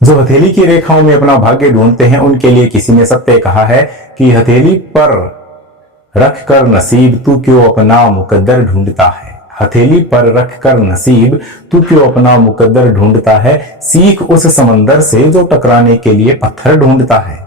जो हथेली की रेखाओं में अपना भाग्य ढूंढते हैं उनके लिए किसी ने सत्य कहा है कि हथेली पर रख कर नसीब तू क्यों अपना मुकद्दर ढूंढता है। हथेली पर रख कर नसीब तू क्यों अपना मुकद्दर ढूंढता है। सीख उस समंदर से जो टकराने के लिए पत्थर ढूंढता है।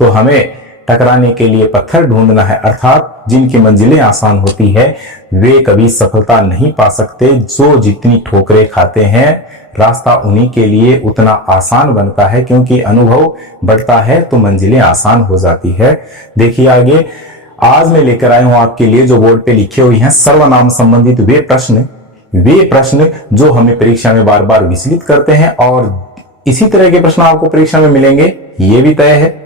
तो हमें टकराने के लिए पत्थर ढूंढना है, अर्थात जिनकी मंजिलें आसान होती है वे कभी सफलता नहीं पा सकते। जो जितनी ठोकरें खाते हैं रास्ता उन्हीं के लिए उतना आसान बनता है, क्योंकि अनुभव बढ़ता है तो मंजिलें आसान हो जाती है। देखिए आगे, आज मैं लेकर आया हूं आपके लिए जो बोर्ड पे लिखे हुए हैं सर्वनाम संबंधित वे प्रश्न जो हमें परीक्षा में बार बार विचलित करते हैं, और इसी तरह के प्रश्न आपको परीक्षा में मिलेंगे ये भी तय है।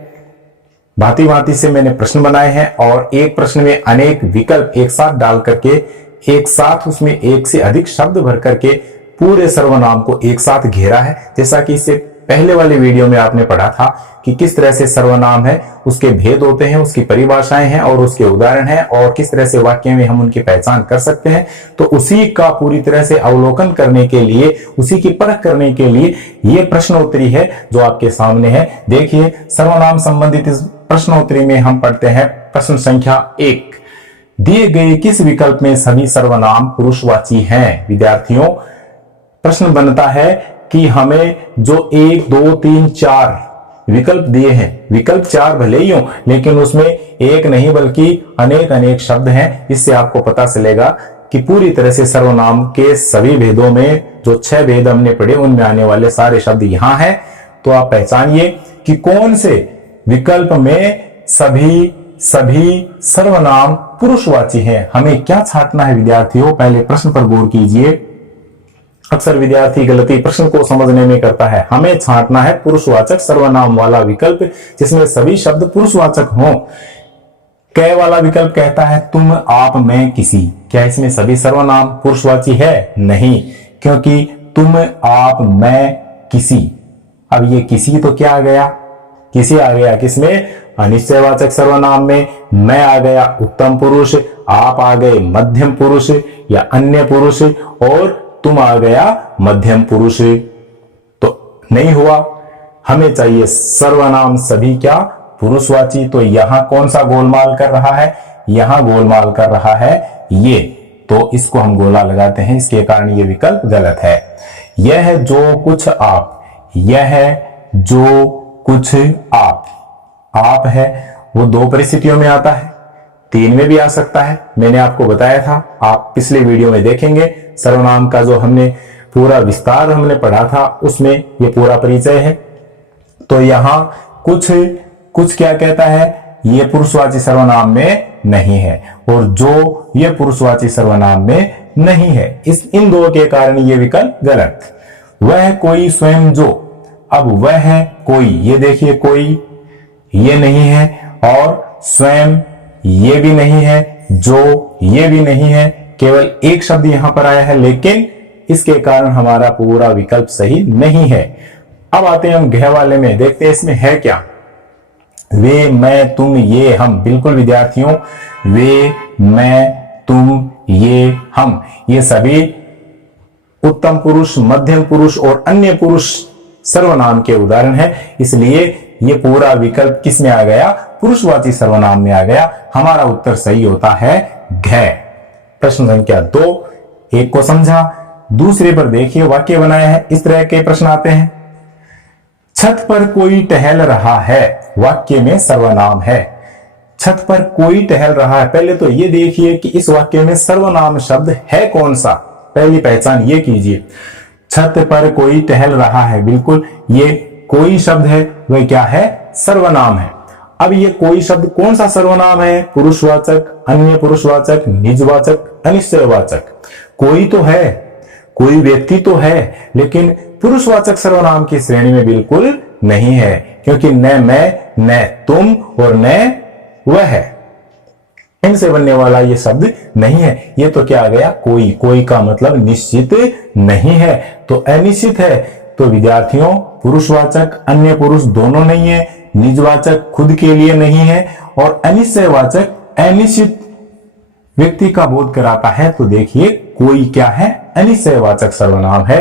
भांति भांति से मैंने प्रश्न बनाए हैं और एक प्रश्न में अनेक विकल्प एक साथ डाल करके, एक साथ उसमें एक से अधिक शब्द भर करके पूरे सर्वनाम को एक साथ घेरा है। जैसा कि इससे पहले वाले वीडियो में आपने पढ़ा था कि किस तरह से सर्वनाम है, उसके भेद होते हैं, उसकी परिभाषाएं हैं और उसके उदाहरण हैं, और किस तरह से वाक्य में हम उनकी पहचान कर सकते हैं। तो उसी का पूरी तरह से अवलोकन करने के लिए, उसी की परख करने के लिए ये प्रश्नोत्तरी है जो आपके सामने है। देखिए, सर्वनाम संबंधित इस प्रश्नोत्तरी में हम पढ़ते हैं प्रश्न संख्या 1। दिए गए किस विकल्प में सभी सर्वनाम पुरुषवाची हैं। विद्यार्थियों, प्रश्न बनता है कि हमें जो 1 2 3 4 विकल्प दिए हैं, विकल्प 4 भले ही हो लेकिन उसमें एक नहीं बल्कि अनेक शब्द हैं। इससे आपको पता चलेगा कि पूरी तरह से सर्वनाम के सभी भेदों में जो 6 भेद हमने पढ़े उनमें आने वाले सारे शब्द यहां हैं। तो आप पहचानिए कि कौन से विकल्प में सभी सर्वनाम पुरुषवाची हैं। हमें क्या छांटना है विद्यार्थियों, पहले प्रश्न पर गौर कीजिए। अक्सर विद्यार्थी गलती प्रश्न को समझने में करता है। हमें छांटना है पुरुषवाचक सर्वनाम वाला विकल्प जिसमें सभी शब्द पुरुषवाचक हों। कै वाला विकल्प कहता है तुम, आप, मैं, किसी। क्या इसमें सभी सर्वनाम पुरुषवाची है? नहीं, क्योंकि तुम, आप, मैं, किसी। अब ये किसी तो क्या आ गया, किसी आ गया किसमें? अनिश्चयवाचक सर्वनाम में। मैं आ गया उत्तम पुरुष, आप आ गए मध्यम पुरुष या अन्य पुरुष, और तुम आ गया मध्यम पुरुष। तो नहीं हुआ, हमें चाहिए सर्वनाम सभी क्या? पुरुषवाची। तो यहां कौन सा गोलमाल कर रहा है? यहां गोलमाल कर रहा है ये, तो इसको हम गोला लगाते हैं, इसके कारण ये विकल्प गलत है। यह है जो कुछ आप, यह है जो कुछ आप है वो 2 परिस्थितियों में आता है, 3 में भी आ सकता है। मैंने आपको बताया था, आप पिछले वीडियो में देखेंगे सर्वनाम का जो हमने पूरा विस्तार हमने पढ़ा था उसमें ये पूरा परिचय है। तो यहां कुछ क्या कहता है? ये पुरुषवाची सर्वनाम में नहीं है, और जो ये पुरुषवाची सर्वनाम में नहीं है। इन 2 के कारण ये विकल्प गलत। वह कोई स्वयं जो, अब वह है कोई, ये देखिए कोई ये नहीं है, और स्वयं ये भी नहीं है, जो ये भी नहीं है, केवल एक शब्द यहां पर आया है, लेकिन इसके कारण हमारा पूरा विकल्प सही नहीं है। अब आते हैं हम गह वाले में, देखते हैं इसमें है क्या। वे, मैं, तुम, ये, हम। बिल्कुल विद्यार्थियों, वे, मैं, तुम, ये, हम, ये सभी उत्तम पुरुष, मध्यम पुरुष और अन्य पुरुष सर्वनाम के उदाहरण है। इसलिए ये पूरा विकल्प किस में आ गया? पुरुषवाची सर्वनाम में आ गया। हमारा उत्तर सही होता है घ। प्रश्न संख्या 2, एक को समझा, दूसरे पर देखिए वाक्य बनाया है। इस तरह के प्रश्न आते हैं। छत पर कोई टहल रहा है, वाक्य में सर्वनाम है। छत पर कोई टहल रहा है, पहले तो ये देखिए कि इस वाक्य में सर्वनाम शब्द है कौन सा, पहली पहचान ये कीजिए। छत पर कोई टहल रहा है, बिल्कुल ये कोई शब्द है, वह क्या है? सर्वनाम है। अब ये कोई शब्द कौन सा सर्वनाम है? पुरुषवाचक, अन्य पुरुषवाचक, निजवाचक, अनिश्चयवाचक। कोई तो है, कोई व्यक्ति तो है, लेकिन पुरुषवाचक सर्वनाम की श्रेणी में बिल्कुल नहीं है, क्योंकि न मैं, न तुम और न वह है, इनसे बनने वाला ये शब्द नहीं है। ये तो क्या आ गया? कोई का मतलब निश्चित नहीं है, तो अनिश्चित है। तो विद्यार्थियों, पुरुषवाचक अन्य पुरुष दोनों नहीं है, निजवाचक खुद के लिए नहीं है, और अनिश्चयवाचक अनिश्चित व्यक्ति का बोध कराता है। तो देखिए कोई क्या है? अनिश्चयवाचक सर्वनाम है।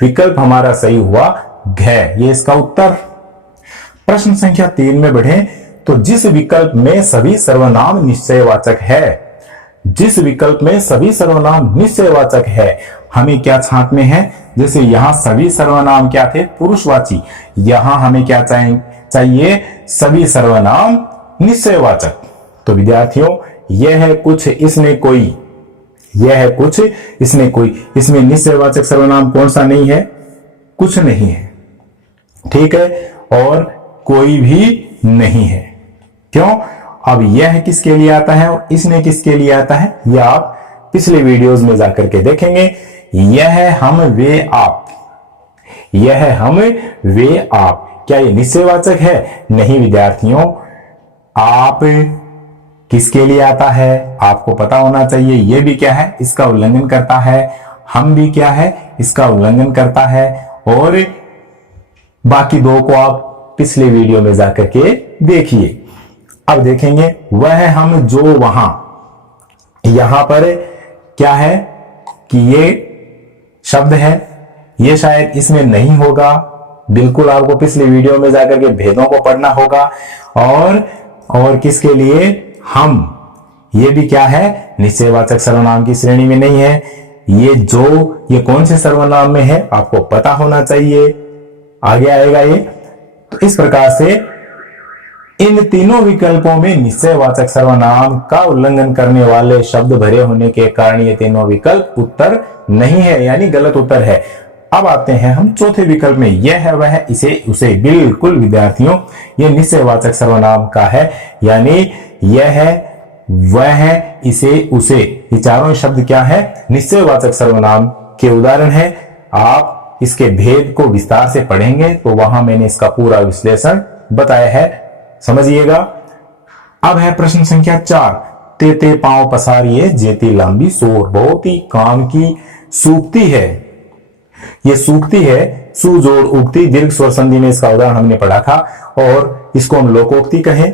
विकल्प हमारा सही हुआ घ, ये इसका उत्तर। प्रश्न संख्या 3 में बढ़े तो जिस विकल्प में सभी सर्वनाम निश्चयवाचक है, जिस विकल्प में सभी सर्वनाम निश्चयवाचक है, हमें क्या छांटने हैं? जैसे यहां सभी सर्वनाम क्या थे? पुरुषवाची। यहां हमें क्या चाहिए? सभी सर्वनाम निश्चयवाचक। तो विद्यार्थियों यह है कुछ, इसमें कोई, यह है कुछ, इसमें कोई, इसमें निश्चयवाचक सर्वनाम कौन सा नहीं है? कुछ नहीं है, ठीक है, और कोई भी नहीं है। क्यों? अब यह किसके लिए आता है और इसने किसके लिए आता है, यह आप पिछले वीडियोस में जाकर के देखेंगे। यह हम वे आप, यह हम वे आप, क्या ये निश्चयवाचक है? नहीं विद्यार्थियों। आप किसके लिए आता है आपको पता होना चाहिए। यह भी क्या है? इसका उल्लंघन करता है। हम भी क्या है? इसका उल्लंघन करता है। और बाकी दो को आप पिछले वीडियो में जाकर के देखिए। अब देखेंगे वह हम जो वहां, यहां पर क्या है कि ये शब्द है, ये शायद इसमें नहीं होगा। बिल्कुल आपको पिछले वीडियो में जाकर के भेदों को पढ़ना होगा। और किसके लिए? हम, ये भी क्या है? निश्चयवाचक सर्वनाम की श्रेणी में नहीं है। ये जो, ये कौन से सर्वनाम में है आपको पता होना चाहिए। आगे आएगा ये। तो इस प्रकार से इन तीनों विकल्पों में निश्चयवाचक सर्वनाम का उल्लंघन करने वाले शब्द भरे होने के कारण ये तीनों विकल्प उत्तर नहीं है, यानी गलत उत्तर है। अब आते हैं हम चौथे विकल्प में। यह है वह, इसे, उसे। बिल्कुल विद्यार्थियों, यह निश्चयवाचक सर्वनाम का है, यानी यह है, वह है, इसे, उसे, ये चारों शब्द क्या है? निश्चयवाचक सर्वनाम के उदाहरण है। आप इसके भेद को विस्तार से पढ़ेंगे तो वहां मैंने इसका पूरा विश्लेषण बताया है, समझिएगा। अब है प्रश्न संख्या 4। तेते पांव पसारिए जेती लंबी सोर। बहुत ही काम की सूक्ति है। ये सूक्ति है, सु जोड़ उक्ति दीर्घ स्वर संधि में इसका उदाहरण हमने पढ़ा था। और इसको हम लोकोक्ति कहें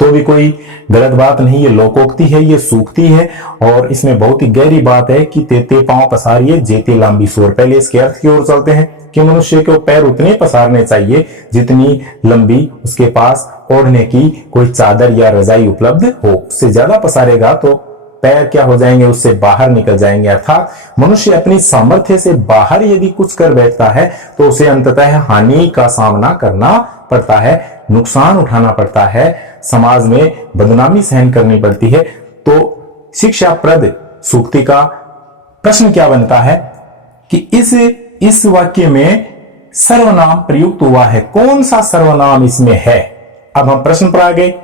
तो भी कोई गलत बात नहीं। ये लोकोक्ति है, ये सूक्ति है। और इसमें बहुत ही गहरी बात है कि तेते पांव पसारिए जेती लंबी सोर। पहले इसके अर्थ की ओर चलते हैं कि मनुष्य को पैर उतने पसारने चाहिए जितनी लंबी उसके पास ओढ़ने की कोई चादर या रजाई उपलब्ध हो। उससे ज्यादा पसारेगा तो पैर क्या हो जाएंगे? उससे बाहर निकल जाएंगे। अर्थात मनुष्य अपनी सामर्थ्य से बाहर यदि कुछ कर बैठता है तो उसे अंततः हानि का सामना करना पड़ता है, नुकसान उठाना पड़ता है, समाज में बदनामी सहन करनी पड़ती है। तो शिक्षाप्रद सूक्ति का प्रश्न क्या बनता है कि इस वाक्य में सर्वनाम प्रयुक्त हुआ है, कौन सा सर्वनाम इसमें है? अब हम प्रश्न पर आ गए।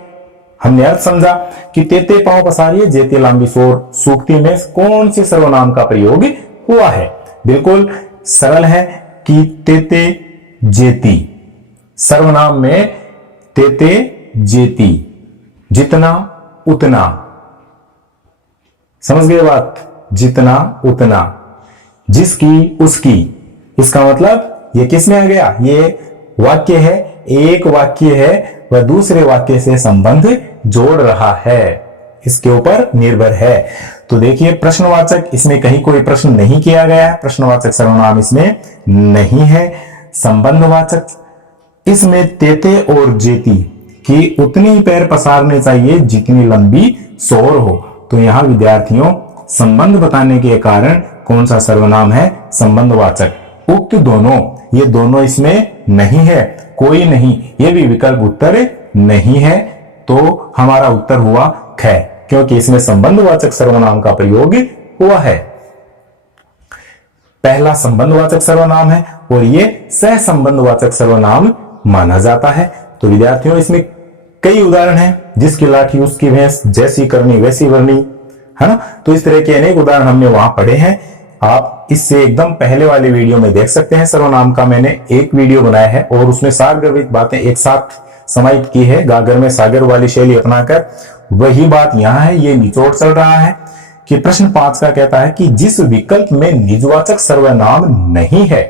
हमने अर्थ समझा कि तेते पांव पसारिए जेती लंबी सोर सूक्ति में कौन से सर्वनाम का प्रयोग हुआ है। बिल्कुल सरल है कि तेते जेती, सर्वनाम में तेते जेती, जितना उतना। समझ गए बात? जितना उतना, जिसकी उसकी। इसका मतलब ये किस में आ गया? ये वाक्य है, एक वाक्य है, वह दूसरे वाक्य से संबंध जोड़ रहा है, इसके ऊपर निर्भर है। तो देखिए प्रश्नवाचक, इसमें कहीं कोई प्रश्न नहीं किया गया है, प्रश्नवाचक सर्वनाम इसमें नहीं है। संबंधवाचक, इसमें तेते और जेती की उतनी ही पैर पसारने चाहिए जितनी लंबी सोर हो। तो यहां विद्यार्थियों संबंध बताने के कारण कौन सा सर्वनाम है? संबंधवाचक। उक्त दोनों, ये दोनों इसमें नहीं है, कोई नहीं, ये भी विकल्प उत्तर नहीं है। तो हमारा उत्तर हुआ ख, क्योंकि इसमें संबंधवाचक सर्वनाम का प्रयोग हुआ है। पहला संबंधवाचक सर्वनाम है और ये सहसंबंधवाचक सर्वनाम माना जाता है। तो विद्यार्थियों इसमें कई उदाहरण हैं, जिसकी लाठी उसकी भैंस, जैसी करनी वैसी भरनी, है ना। तो इस तरह के अनेक उदाहरण हमने वहां पढ़े हैं। आप इससे एकदम पहले वाले वीडियो में देख सकते हैं। सर्वनाम का मैंने एक वीडियो बनाया है और उसमें सारगर्भित बातें एक साथ समाहित की है, गागर में सागर वाली शैली अपनाकर। वही बात यहाँ है, ये निचोड़ चल रहा है कि प्रश्न 5 का कहता है कि जिस विकल्प में निजवाचक सर्वनाम नहीं है,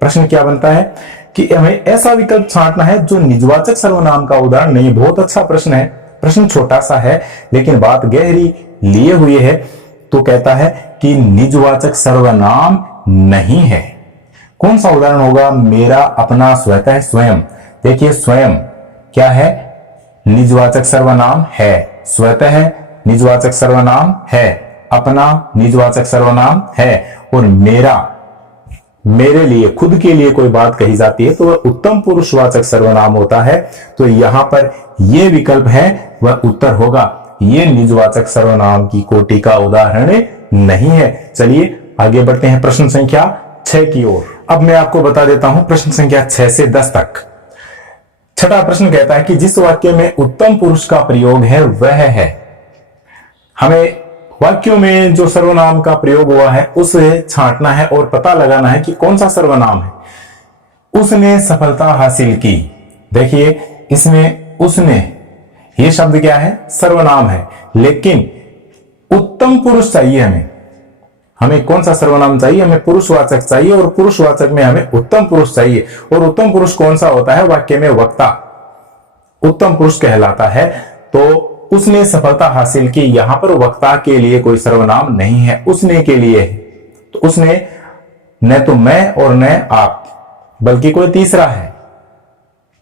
प्रश्न क्या बनता है कि हमें ऐसा विकल्प छांटना है जो निजवाचक सर्वनाम का उदाहरण नहीं। बहुत अच्छा प्रश्न है, प्रश्न छोटा सा है लेकिन बात गहरी लिए हुए है। तो कहता है कि निजवाचक सर्वनाम नहीं है। कौन सा उदाहरण होगा? मेरा, अपना, स्वतः, स्वयं। देखिए स्वयं क्या है? निजवाचक सर्वनाम है। स्वतः निजवाचक सर्वनाम है। अपना निजवाचक सर्वनाम है। और मेरा, मेरे लिए, खुद के लिए कोई बात कही जाती है तो वह उत्तम पुरुषवाचक सर्वनाम होता है। तो यहां पर यह विकल्प है वह उत्तर होगा। यह निजवाचक सर्वनाम की कोटि का उदाहरण नहीं है। चलिए आगे बढ़ते हैं प्रश्न संख्या 6 की ओर। अब मैं आपको बता देता हूं प्रश्न संख्या 6 से 10 तक। छठा प्रश्न कहता है कि जिस वाक्य में उत्तम पुरुष का प्रयोग है वह है। हमें वाक्यों में जो सर्वनाम का प्रयोग हुआ है उसे छांटना है और पता लगाना है कि कौन सा सर्वनाम है। उसने सफलता हासिल की। देखिए इसमें उसने, ये शब्द क्या है? सर्वनाम है। लेकिन उत्तम पुरुष चाहिए हमें कौन सा सर्वनाम चाहिए? हमें पुरुषवाचक चाहिए और पुरुषवाचक में हमें उत्तम पुरुष चाहिए। और उत्तम पुरुष कौन सा होता है? वाक्य में वक्ता उत्तम पुरुष कहलाता है। तो उसने सफलता हासिल की, यहां पर वक्ता के लिए कोई सर्वनाम नहीं है, उसने के लिए है। तो उसने न तो मैं और न आप, बल्कि कोई तीसरा है।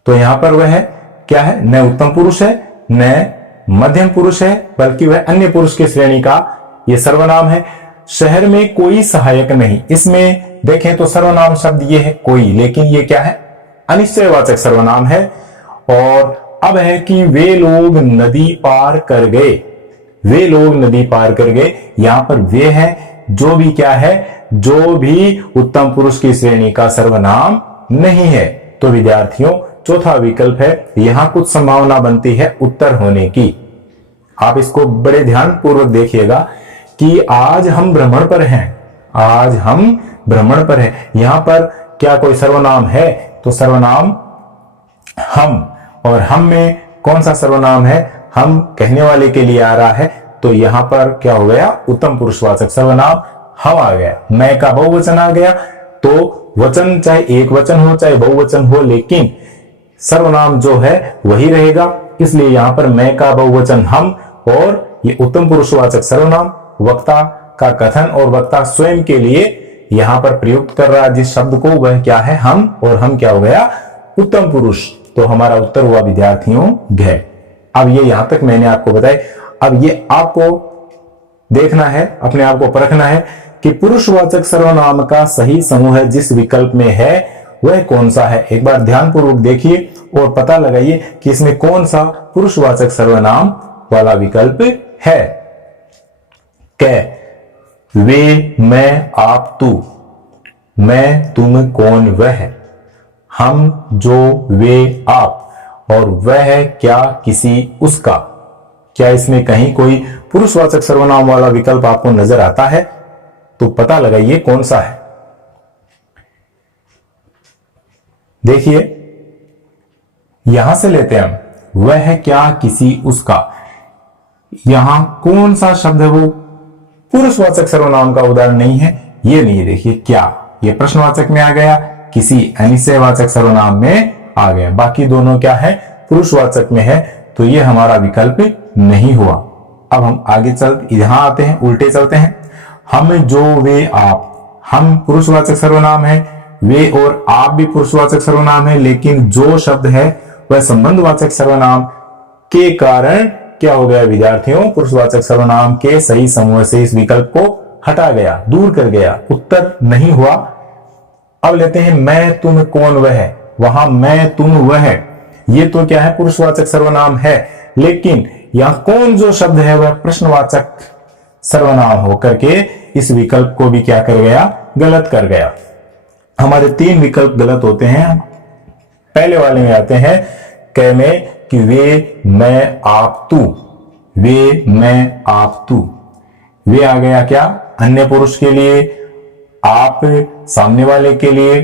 तो यहां पर वह है क्या है? न उत्तम पुरुष है, न मध्यम पुरुष है, बल्कि वह अन्य पुरुष की श्रेणी का यह सर्वनाम है। शहर में कोई सहायक नहीं, इसमें देखें तो सर्वनाम शब्द ये है कोई, लेकिन ये क्या है? अनिश्चयवाचक सर्वनाम है। और अब है कि वे लोग नदी पार कर गए। वे लोग नदी पार कर गए, यहां पर वे है जो भी क्या है? जो भी उत्तम पुरुष की श्रेणी का सर्वनाम नहीं है। तो विद्यार्थियों चौथा विकल्प है, यहां कुछ संभावना बनती है उत्तर होने की। आप इसको बड़े ध्यान पूर्वक देखिएगा कि आज हम भ्रमण पर हैं। आज हम भ्रमण पर हैं, यहां पर क्या कोई सर्वनाम है? तो सर्वनाम हम, और हम में कौन सा सर्वनाम है? हम कहने वाले के लिए आ रहा है। तो यहां पर क्या हो गया? उत्तम पुरुषवाचक सर्वनाम हम आ गया। मैं का बहुवचन आ गया। तो वचन चाहे एक वचन हो चाहे बहुवचन हो, लेकिन सर्वनाम जो है वही रहेगा। इसलिए यहां पर मैं का बहुवचन हम, और ये उत्तम पुरुषवाचक सर्वनाम वक्ता का कथन और वक्ता स्वयं के लिए यहां पर प्रयुक्त कर रहा है जिस शब्द को, वह क्या है? हम। और हम क्या हो गया? उत्तम पुरुष। तो हमारा उत्तर हुआ विद्यार्थियों घ। अब ये यहां तक मैंने आपको बताया। अब ये आपको देखना है, अपने आप को परखना है कि पुरुषवाचक सर्वनाम का सही समूह जिस विकल्प में है वह कौन सा है। एक बार ध्यानपूर्वक देखिए और पता लगाइए कि इसमें कौन सा पुरुषवाचक सर्वनाम वाला विकल्प है। क, वे, मैं, आप, तू। मैं, तुम, कौन, वह। हम, जो, वे, आप। और वह क्या, किसी, उसका। क्या इसमें कहीं कोई पुरुषवाचक सर्वनाम वाला विकल्प आपको नजर आता है? तो पता लगाइए कौन सा है। देखिए यहां से लेते हैं हम, वह क्या, किसी, उसका। यहां कौन सा शब्द है? वो पुरुषवाचक सर्वनाम का उदाहरण नहीं है। ये नहीं, देखिए क्या, ये प्रश्नवाचक में आ गया, किसी अनिश्चयवाचक सर्वनाम में आ गया। बाकी दोनों क्या है? पुरुषवाचक में है। तो ये हमारा विकल्प नहीं हुआ। अब हम आगे यहां आते हैं, उल्टे चलते हैं। हम, जो, वे, आप। हम पुरुषवाचक सर्वनाम है, वे और आप भी पुरुषवाचक सर्वनाम है, लेकिन जो शब्द है वह संबंधवाचक सर्वनाम के कारण क्या हो गया विद्यार्थियों? पुरुषवाचक सर्वनाम के सही समूह से इस विकल्प को हटा गया, दूर कर गया, उत्तर नहीं हुआ। अब लेते हैं मैं, तुम, कौन, वह। वहां मैं, तुम, वह, ये तो क्या है? पुरुषवाचक सर्वनाम है, लेकिन यहां कौन जो शब्द है वह प्रश्नवाचक सर्वनाम होकर के इस विकल्प को भी क्या कर गया? गलत कर गया। हमारे 3 विकल्प गलत होते हैं। पहले वाले में आते हैं क में कि वे, मैं, आप, तू। वे, मैं, आप, तू। वे आ गया क्या? अन्य पुरुष के लिए, आप सामने वाले के लिए,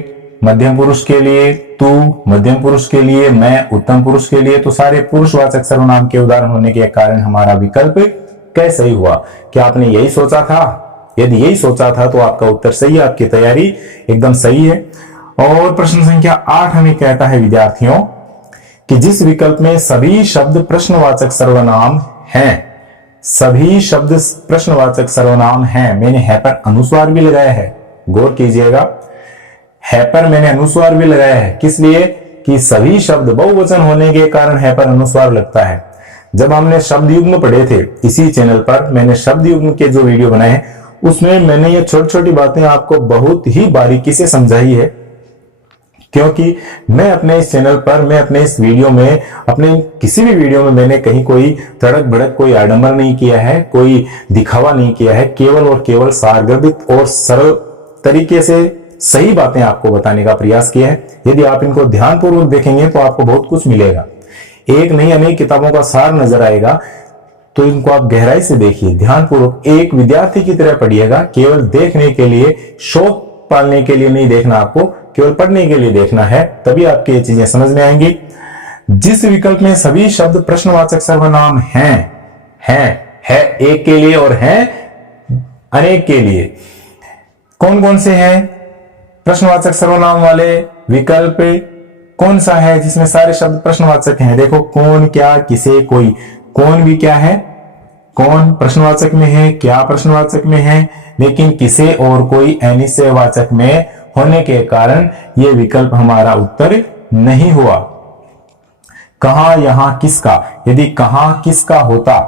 मध्यम पुरुष के लिए, तू मध्यम पुरुष के लिए, मैं उत्तम पुरुष के लिए। तो सारे पुरुषवाचक सर्वनाम के उदाहरण होने के कारण हमारा विकल्प कैसे सही हुआ? क्या आपने यही सोचा था? यदि यही सोचा था तो आपका उत्तर सही है, आपकी तैयारी एकदम सही है। और प्रश्न संख्या 8 हमें कहता है विद्यार्थियों कि जिस विकल्प में सभी शब्द प्रश्नवाचक सर्वनाम हैं, सभी शब्द प्रश्नवाचक सर्वनाम हैं, मैंने है पर अनुस्वार भी लगाया है, गौर कीजिएगा। है पर मैंने अनुस्वार भी लगाया है, किस लिए कि सभी शब्द बहुवचन होने के कारण है पर अनुस्वार लगता है। जब हमने शब्द युग्म पढ़े थे इसी चैनल पर, मैंने शब्द युग्म के जो वीडियो बनाए हैं उसमें मैंने ये छोटी छोटी बातें आपको बहुत ही बारीकी से समझाई है, क्योंकि मैं अपने इस चैनल पर, मैं अपने इस वीडियो में, अपने किसी भी वीडियो में मैंने कहीं कोई तड़क भड़क, कोई आडंबर नहीं किया है, कोई दिखावा नहीं किया है। केवल और केवल सारगर्भित और सरल तरीके से सही बातें आपको बताने का प्रयास किया है। यदि आप इनको ध्यानपूर्वक देखेंगे तो आपको बहुत कुछ मिलेगा, एक नहीं अनेक किताबों का सार नजर आएगा। तो इनको आप गहराई से देखिए, ध्यानपूर्वक एक विद्यार्थी की तरह पढ़िएगा। केवल देखने के लिए, शौक पालने के लिए नहीं देखना, आपको केवल पढ़ने के लिए देखना है, तभी आपको ये चीजें समझ में आएंगी। जिस विकल्प में सभी शब्द प्रश्नवाचक सर्वनाम है एक के लिए और हैं अनेक के लिए। कौन कौन से हैं प्रश्नवाचक सर्वनाम वाले विकल्प? कौन सा है जिसमें सारे शब्द प्रश्नवाचक हैं? देखो, कौन, क्या, किसे, कोई। कौन भी क्या है? कौन प्रश्नवाचक में है, क्या प्रश्नवाचक में है, लेकिन किसे और कोई अनिश्चयवाचक में होने के कारण यह विकल्प हमारा उत्तर नहीं हुआ। कहां, यहां, किसका, यदि कहां किसका होता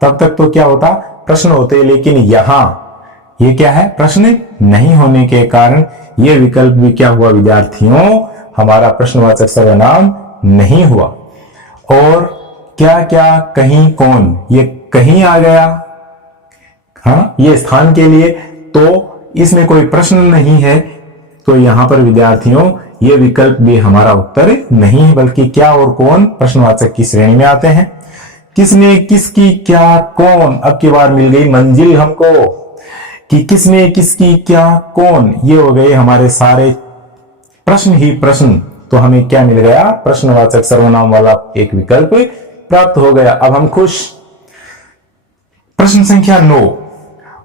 तब तक तो क्या होता, प्रश्न होते, लेकिन यहां ये क्या है, प्रश्न नहीं होने के कारण यह विकल्प भी क्या हुआ विद्यार्थियों, हमारा प्रश्नवाचक सर्वनाम नहीं हुआ। और क्या, क्या, कहीं, कौन, ये कहीं आ गया, हाँ, ये स्थान के लिए, तो इसमें कोई प्रश्न नहीं है, तो यहां पर विद्यार्थियों ये विकल्प भी हमारा उत्तर नहीं है, बल्कि क्या और कौन प्रश्नवाचक की श्रेणी में आते हैं। किसने, किसकी, क्या, कौन, अब की बार मिल गई मंजिल हमको कि किसने, किसकी, क्या, कौन, ये हो गए हमारे सारे प्रश्न ही प्रश्न। तो हमें क्या मिल गया, प्रश्नवाचक सर्वनाम वाला एक विकल्प प्राप्त हो गया। अब हम खुश। प्रश्न संख्या 9,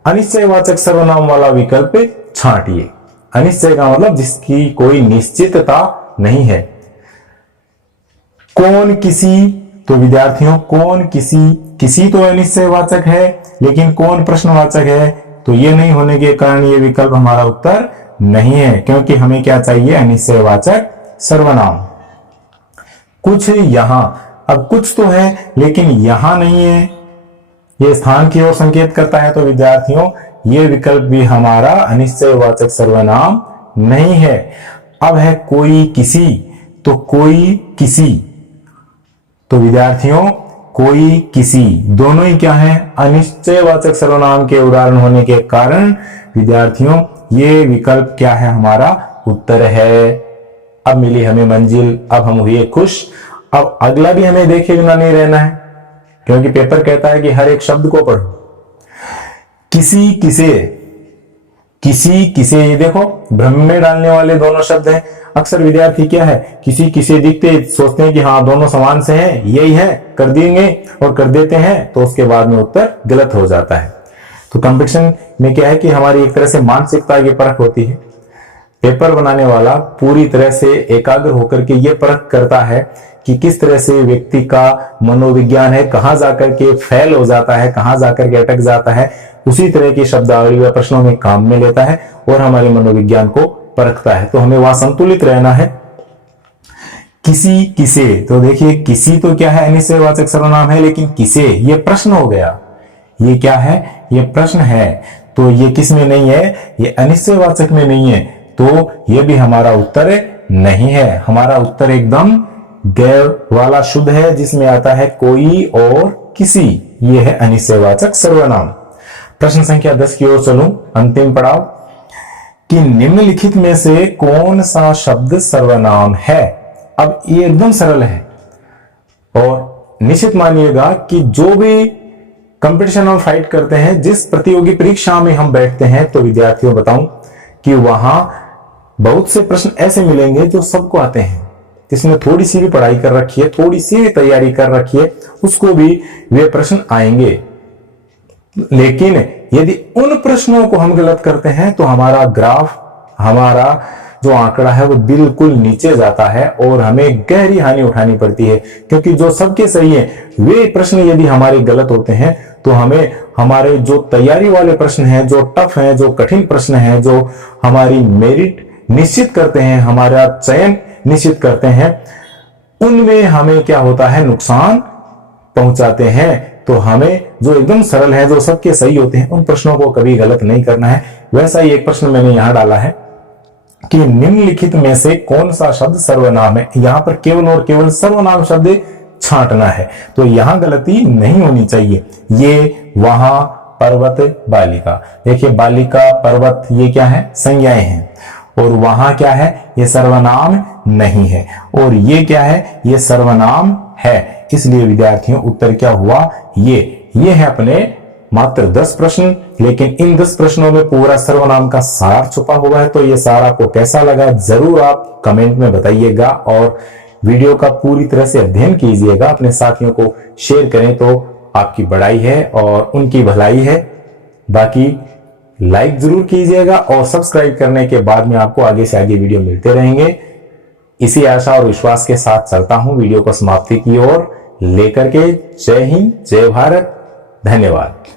अनिश्चयवाचक सर्वनाम वाला विकल्प छांटिए। अनिश्चय का मतलब जिसकी कोई निश्चितता नहीं है। कौन, किसी, तो विद्यार्थियों कौन, किसी तो अनिश्चयवाचक है, लेकिन कौन प्रश्नवाचक है, तो ये नहीं होने के कारण ये विकल्प हमारा उत्तर नहीं है, क्योंकि हमें क्या चाहिए, अनिश्चयवाचक सर्वनाम। कुछ, यहां, अब कुछ तो है लेकिन यहां नहीं है, ये स्थान की ओर संकेत करता है, तो विद्यार्थियों ये विकल्प भी हमारा अनिश्चयवाचक सर्वनाम नहीं है। अब है कोई, किसी, तो कोई, किसी, तो विद्यार्थियों कोई, किसी दोनों ही क्या है, अनिश्चयवाचक सर्वनाम के उदाहरण होने के कारण विद्यार्थियों ये विकल्प क्या है, हमारा उत्तर है। अब मिली हमें मंजिल, अब हम हुए खुश। अब अगला भी हमें देखे बिना नहीं रहना है, क्योंकि पेपर कहता है कि हर एक शब्द को पढ़ो। किसी, किसे, किसी, किसे, ये देखो भ्रम में डालने वाले दोनों शब्द हैं। अक्सर विद्यार्थी क्या है, किसी किसे दिखते सोचते हैं कि हाँ दोनों समान से हैं, यही है, कर देंगे और कर देते हैं, तो उसके बाद में उत्तर गलत हो जाता है। तो कंपटीशन में क्या है कि हमारी एक तरह से मानसिकता की परख होती है। पेपर बनाने वाला पूरी तरह से एकाग्र होकर के ये परख करता है कि किस तरह से व्यक्ति का मनोविज्ञान है, कहां जाकर के फेल हो जाता है, कहां जाकर के अटक जाता है, उसी तरह की शब्दावली व प्रश्नों में काम में लेता है और हमारे मनोविज्ञान को परखता है। तो हमें वहां संतुलित रहना है। किसी, किसे, तो देखिए किसी तो क्या है, अनिश्चयवाचक सर्वनाम है, लेकिन किसे ये प्रश्न हो गया, ये क्या है, ये प्रश्न है, तो ये किस में नहीं है, ये अनिश्चयवाचक में नहीं है, तो ये भी हमारा उत्तर नहीं है। हमारा उत्तर एकदम गैर वाला शुद्ध है, जिसमें आता है कोई और किसी, ये है अनिश्चयवाचक सर्वनाम। प्रश्न संख्या 10 की ओर चलूं, अंतिम पड़ाव, कि निम्नलिखित में से कौन सा शब्द सर्वनाम है। अब ये एकदम सरल है और निश्चित मानिएगा कि जो भी कंपटीशन हम फाइट करते हैं, जिस प्रतियोगी परीक्षा में हम बैठते हैं, तो विद्यार्थियों बताऊं कि वहां बहुत से प्रश्न ऐसे मिलेंगे जो सबको आते हैं, जिसने थोड़ी सी भी पढ़ाई कर रखी है, थोड़ी सी भी तैयारी कर रखी है, उसको भी वे प्रश्न आएंगे। लेकिन यदि उन प्रश्नों को हम गलत करते हैं तो हमारा ग्राफ, हमारा जो आंकड़ा है वो बिल्कुल नीचे जाता है और हमें गहरी हानि उठानी पड़ती है, क्योंकि जो सबके सही है वे प्रश्न यदि हमारे गलत होते हैं तो हमें हमारे जो तैयारी वाले प्रश्न हैं, जो टफ हैं, जो कठिन प्रश्न हैं, जो हमारी मेरिट निश्चित करते हैं, हमारा चयन निश्चित करते हैं, उनमें हमें क्या होता है, नुकसान पहुंचाते हैं। तो हमें जो एकदम सरल है, जो सबके सही होते हैं, उन प्रश्नों को कभी गलत नहीं करना है। वैसा ही एक प्रश्न मैंने यहां डाला है कि निम्नलिखित में से कौन सा शब्द सर्वनाम है। यहां पर केवल और केवल सर्वनाम शब्द छांटना है, तो यहां गलती नहीं होनी चाहिए। ये, वहां, पर्वत, बालिका। देखिए बालिका, पर्वत ये क्या है, संज्ञाएं हैं, और वहां क्या है, ये सर्वनाम नहीं है, और ये क्या है, ये सर्वनाम है। इसलिए विद्यार्थियों उत्तर क्या हुआ, ये है अपने मात्र 10 प्रश्न, लेकिन इन 10 प्रश्नों में पूरा सर्वनाम का सार छुपा हुआ है। तो ये सार आपको कैसा लगा जरूर आप कमेंट में बताइएगा, और वीडियो का पूरी तरह से अध्ययन कीजिएगा, अपने साथियों को शेयर करें तो आपकी बड़ाई है और उनकी भलाई है। बाकी लाइक जरूर कीजिएगा, और सब्सक्राइब करने के बाद में आपको आगे से आगे वीडियो मिलते रहेंगे। इसी आशा और विश्वास के साथ चलता हूं वीडियो को समाप्ति की ओर लेकर के। जय हिंद, जय भारत, धन्यवाद।